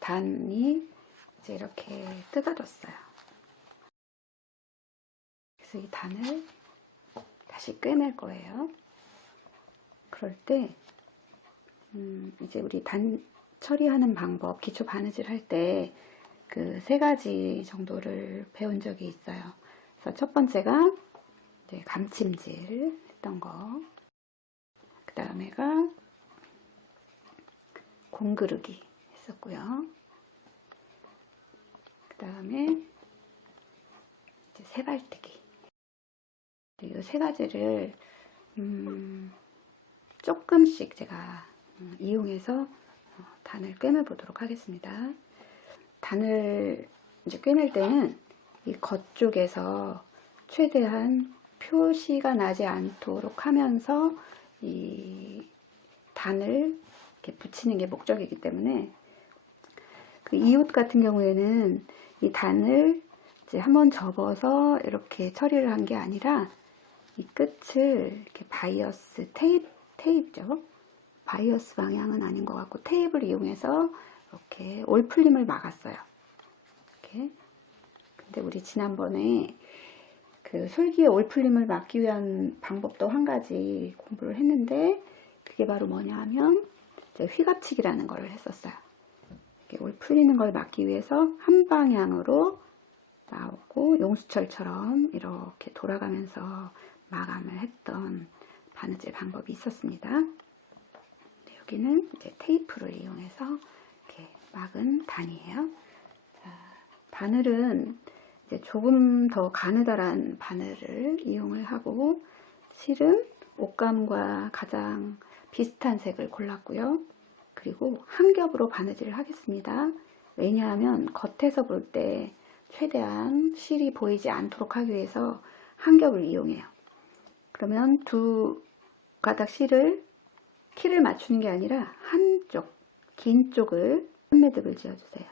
단이 이제 이렇게 뜯어졌어요. 그래서 이 단을 다시 꿰낼 거예요. 그럴 때 이제 우리 단 처리하는 방법, 기초 바느질 할 때 그 3가지 정도를 배운 적이 있어요. 그래서 첫 번째가 이제 감침질 했던 거, 그 다음에가 공그르기 했었고요. 그 다음에 이제 세발뜨기. 이 3가지를 조금씩 제가 이용해서 단을 꿰매 보도록 하겠습니다. 단을 이제 꿰낼 때는 이 겉쪽에서 최대한 표시가 나지 않도록 하면서 이 단을 이렇게 붙이는 게 목적이기 때문에 그 이 옷 같은 경우에는 이 단을 이제 한번 접어서 이렇게 처리를 한 게 아니라 이 끝을 이렇게 바이어스 테이프죠. 바이어스 방향은 아닌 것 같고 테이프를 이용해서 이렇게 올풀림을 막았어요. 이렇게. 근데 우리 지난번에 그 솔기의 올풀림을 막기 위한 방법도 한 가지 공부를 했는데 그게 바로 뭐냐 하면 휘갑치기라는 걸 했었어요. 올 풀리는 걸 막기 위해서 한 방향으로 나오고 용수철처럼 이렇게 돌아가면서 마감을 했던 바느질 방법이 있었습니다. 여기는 이제 테이프를 이용해서 이렇게 막은 단이에요. 자, 바늘은 이제 조금 더 가느다란 바늘을 이용을 하고 실은 옷감과 가장 비슷한 색을 골랐고요. 그리고 한 겹으로 바느질을 하겠습니다. 왜냐하면 겉에서 볼 때 최대한 실이 보이지 않도록 하기 위해서 한 겹을 이용해요. 그러면 2가닥 실을 키를 맞추는 게 아니라 한쪽, 긴 쪽을 한 매듭을 지어주세요.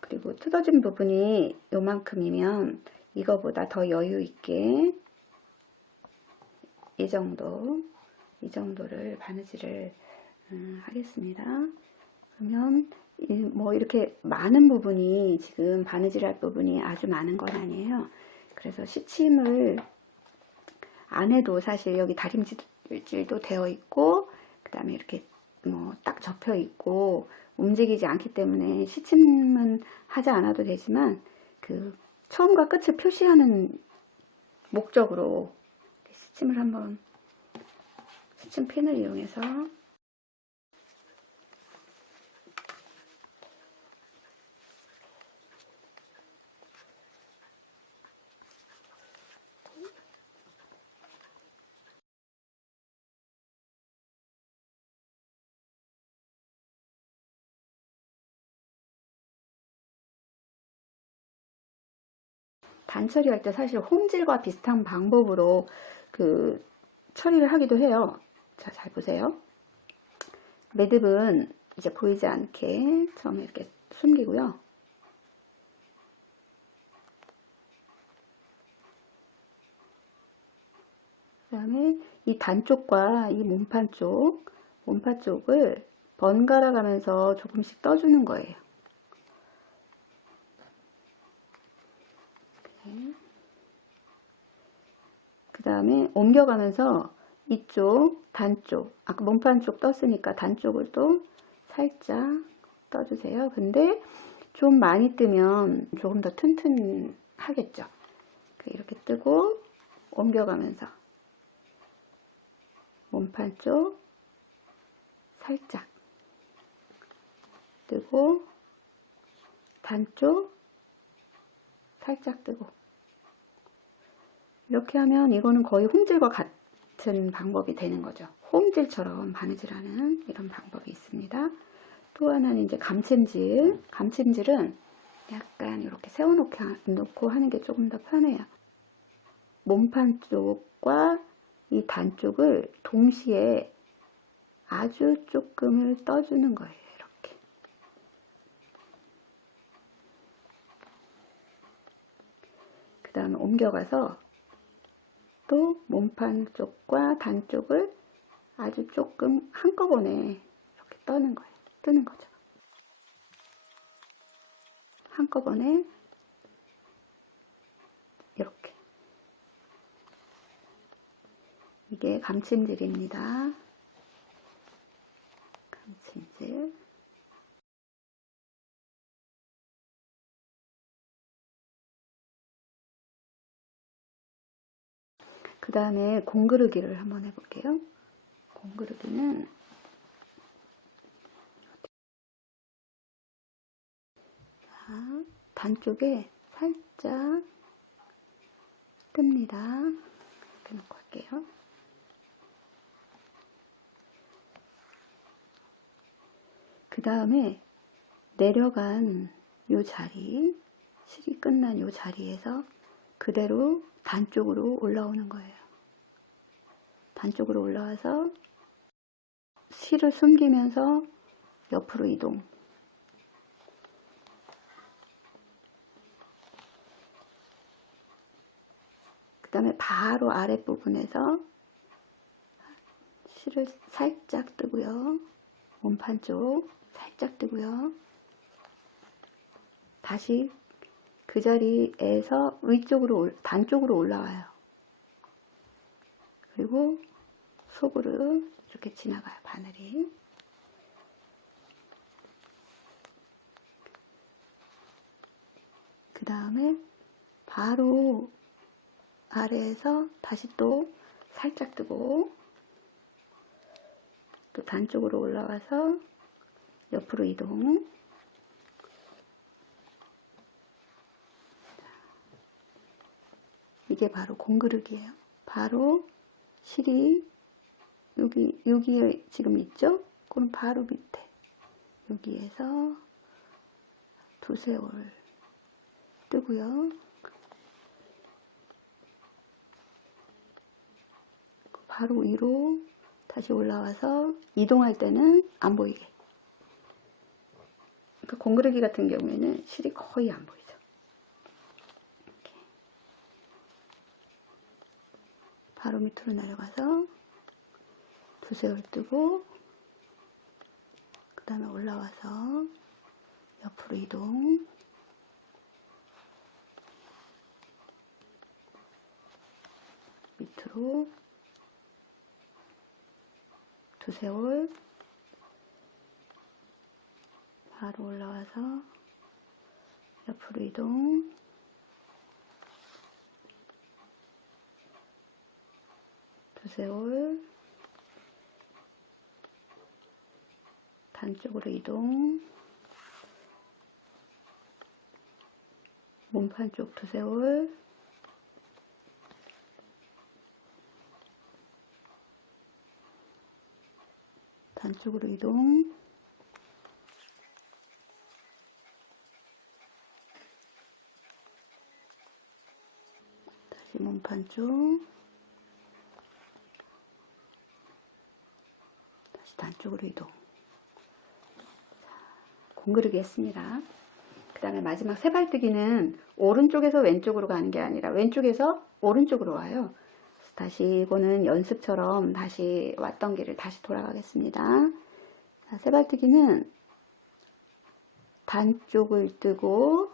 그리고 뜯어진 부분이 요만큼이면 이거보다 더 여유 있게 이 정도를 바느질을 하겠습니다. 그러면 뭐 이렇게 많은 부분이 지금 바느질할 부분이 아주 많은 건 아니에요. 그래서 시침을 안 해도 사실 여기 다림질도 되어 있고 그 다음에 이렇게 뭐 딱 접혀 있고 움직이지 않기 때문에 시침은 하지 않아도 되지만 그 처음과 끝을 표시하는 목적으로 시침을 한번 시침핀을 이용해서 단 처리할 때 사실 홈질과 비슷한 방법으로 그 처리를 하기도 해요. 자, 잘 보세요. 매듭은 이제 보이지 않게 처음에 이렇게 숨기고요. 그 다음에 이 단 쪽과 이 몸판 쪽을 번갈아 가면서 조금씩 떠주는 거예요. 그 다음에 옮겨가면서 이쪽 단쪽, 아까 몸판 쪽 떴으니까 단 쪽을 또 살짝 떠주세요. 근데 좀 많이 뜨면 조금 더 튼튼하겠죠. 이렇게 뜨고 옮겨가면서 몸판 쪽 살짝 뜨고 단쪽 살짝 뜨고 이렇게 하면 이거는 거의 홈질과 같은 방법이 되는 거죠. 홈질처럼 바느질하는 이런 방법이 있습니다. 또 하나는 이제 감침질. 감침질은 약간 이렇게 세워놓고 하는 게 조금 더 편해요. 몸판 쪽과 이 단 쪽을 동시에 아주 조금을 떠주는 거예요. 이렇게. 그 다음에 옮겨가서 또 몸판 쪽과 단 쪽을 아주 조금 한꺼번에 이렇게 뜨는 거죠. 한꺼번에 이렇게. 이게 감침질입니다. 감침질. 그 다음에 공그르기를 한번 해볼게요. 공그르기는 자, 단 쪽에 살짝 뜹니다. 이렇게 놓고 할게요. 그 다음에 내려간 요 자리, 실이 끝난 요 자리에서 그대로 단 쪽으로 올라오는 거예요. 단 쪽으로 올라와서 실을 숨기면서 옆으로 이동. 그 다음에 바로 아랫부분에서 실을 살짝 뜨고요. 몸판 쪽 살짝 뜨고요. 다시 그 자리에서 위쪽으로, 단 쪽으로 올라와요. 그리고 속으로 이렇게 지나가요, 바늘이. 그 다음에 바로 아래에서 다시 또 살짝 뜨고 또 단 쪽으로 올라와서 옆으로 이동. 이게 바로 공그르기예요. 바로 실이 여기에 지금 있죠? 그럼 바로 밑에 여기에서 두세 올 뜨고요. 바로 위로 다시 올라와서 이동할 때는 안 보이게. 그러니까 공그르기 같은 경우에는 실이 거의 안 보이죠. 이렇게. 바로 밑으로 내려가서 두세 올 뜨고 그 다음에 올라와서 옆으로 이동. 밑으로 두세 올 바로 올라와서 옆으로 이동. 두세 올 단 쪽으로 이동. 몸판 쪽 두세 올 단 쪽으로 이동. 다시 몸판 쪽 다시 단 쪽으로 이동. 공그르기 했습니다. 그 다음에 마지막 세발뜨기는 오른쪽에서 왼쪽으로 가는 게 아니라 왼쪽에서 오른쪽으로 와요. 다시 이거는 연습처럼 다시 왔던 길을 다시 돌아가겠습니다. 자, 세발뜨기는 단 쪽을 뜨고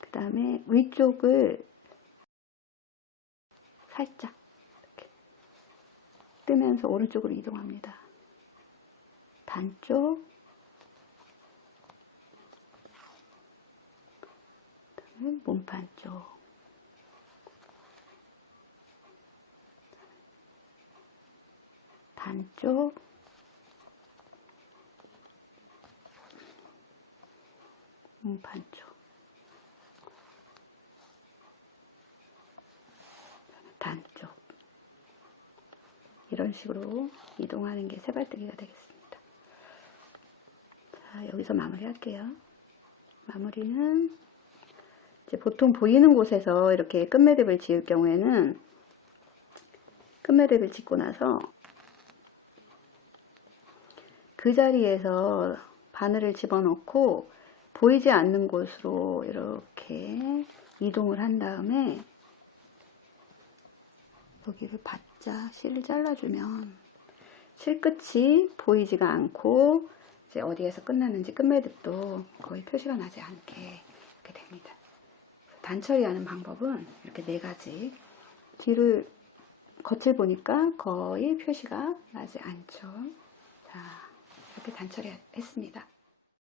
그 다음에 위쪽을 살짝 이렇게 뜨면서 오른쪽으로 이동합니다. 단쪽, 그다음에 몸판 쪽, 단쪽, 몸판 쪽, 단쪽. 이런 식으로 이동하는 게 세발뜨기가 되겠습니다. 자, 여기서 마무리 할게요. 마무리는 이제 보통 보이는 곳에서 이렇게 끝매듭을 지을 경우에는 끝매듭을 짓고 나서 그 자리에서 바늘을 집어넣고 보이지 않는 곳으로 이렇게 이동을 한 다음에 여기를 바짝 실을 잘라주면 실 끝이 보이지가 않고 이제 어디에서 끝났는지 끝매듭도 거의 표시가 나지 않게 이렇게 됩니다. 단처리하는 방법은 이렇게 4가지. 뒤를 겉을 보니까 거의 표시가 나지 않죠. 자, 이렇게 단처리 했습니다.